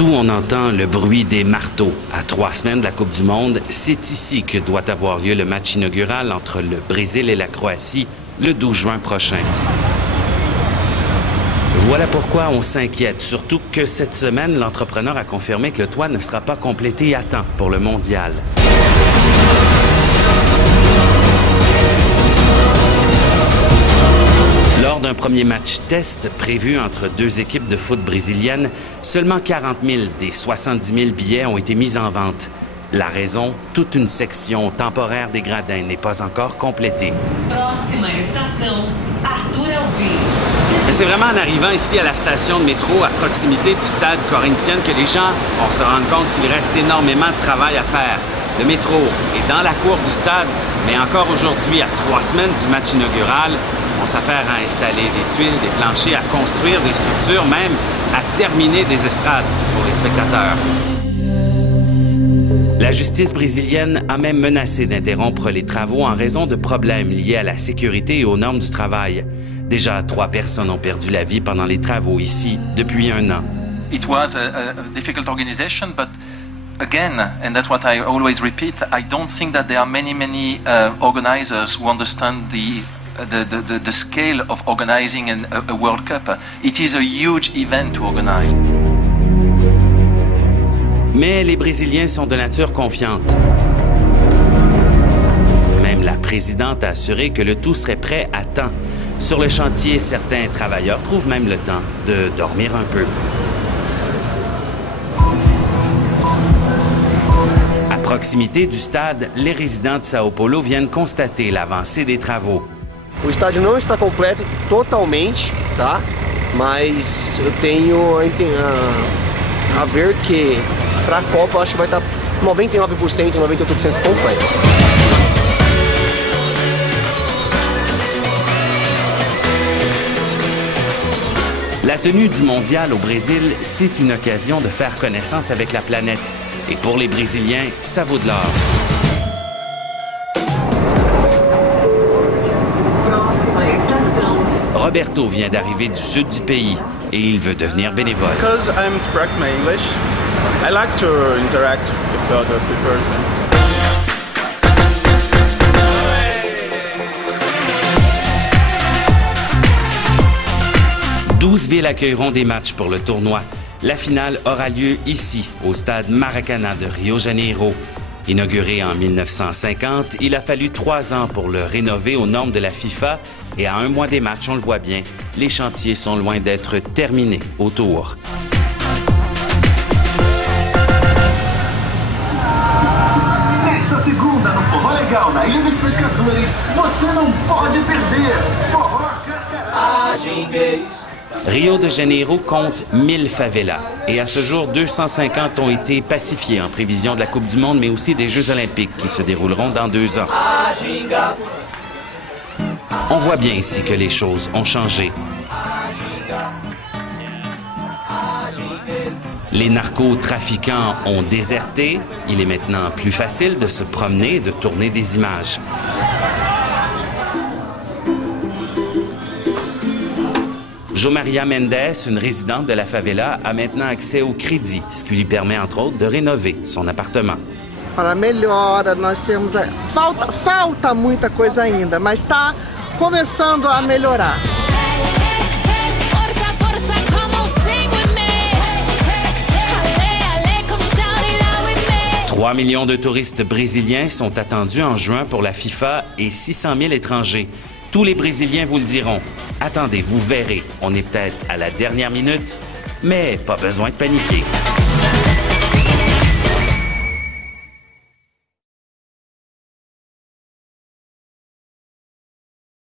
Partout, on entend le bruit des marteaux. À 3 semaines de la Coupe du Monde, c'est ici que doit avoir lieu le match inaugural entre le Brésil et la Croatie le 12 juin prochain. Voilà pourquoi on s'inquiète, surtout que cette semaine, l'entrepreneur a confirmé que le toit ne sera pas complété à temps pour le mondial. Lors d'un premier match test prévu entre 2 équipes de foot brésiliennes, seulement 40 000 des 70 000 billets ont été mis en vente. La raison, toute une section temporaire des gradins n'est pas encore complétée. Mais c'est vraiment en arrivant ici à la station de métro, à proximité du stade Corinthians, que les gens vont se rendre compte qu'il reste énormément de travail à faire. Le métro est dans la cour du stade, mais encore aujourd'hui, à 3 semaines du match inaugural, on s'affaire à installer des tuiles, des planchers, à construire des structures, même à terminer des estrades pour les spectateurs. La justice brésilienne a même menacé d'interrompre les travaux en raison de problèmes liés à la sécurité et aux normes du travail. Déjà, 3 personnes ont perdu la vie pendant les travaux ici depuis 1 an. It was a difficult organization, but again, and that's what I always repeat, I don't think that there are many organizers who understand the scale of organizing a World Cup. It is a huge event to organize. Mais les Brésiliens sont de nature confiante. Même la présidente a assuré que le tout serait prêt à temps. Sur le chantier, certains travailleurs trouvent même le temps de dormir un peu. À proximité du stade, les résidents de São Paulo viennent constater l'avancée des travaux. O estádio não está completo totalmente, tá? Mas eu tenho a ver que para a Copa eu acho que vai estar 99%, 98% completo. La tenue du mondial au Brésil, c'est une occasion de faire connaissance avec la planète. Et pour les Brésiliens, ça vaut de l'or. Roberto vient d'arriver du sud du pays et il veut devenir bénévole. Because I'm to practice my English, I like to interact with other people. 12 villes accueilleront des matchs pour le tournoi. La finale aura lieu ici, au stade Maracanã de Rio Janeiro. Inauguré en 1950, il a fallu 3 ans pour le rénover aux normes de la FIFA et à 1 mois des matchs, on le voit bien, les chantiers sont loin d'être terminés autour. Nesta segunda, no Forró Legal, na Ilha dos Pescadores, você não pode perder. Forró Carcará. Rio de Janeiro compte 1000 favelas et à ce jour, 250 ont été pacifiées en prévision de la Coupe du Monde, mais aussi des Jeux olympiques qui se dérouleront dans 2 ans. On voit bien ici que les choses ont changé. Les narcotrafiquants ont déserté. Il est maintenant plus facile de se promener et de tourner des images. Jo Maria Mendes, une résidente de la favela, a maintenant accès au crédit, ce qui lui permet entre autres de rénover son appartement. Para melhora, nós temos falta muita coisa ainda, mas está começando a melhorar. « 3 millions de touristes brésiliens sont attendus en juin pour la FIFA et 600 000 étrangers. Tous les Brésiliens vous le diront. Attendez, vous verrez, on est peut-être à la dernière minute, mais pas besoin de paniquer.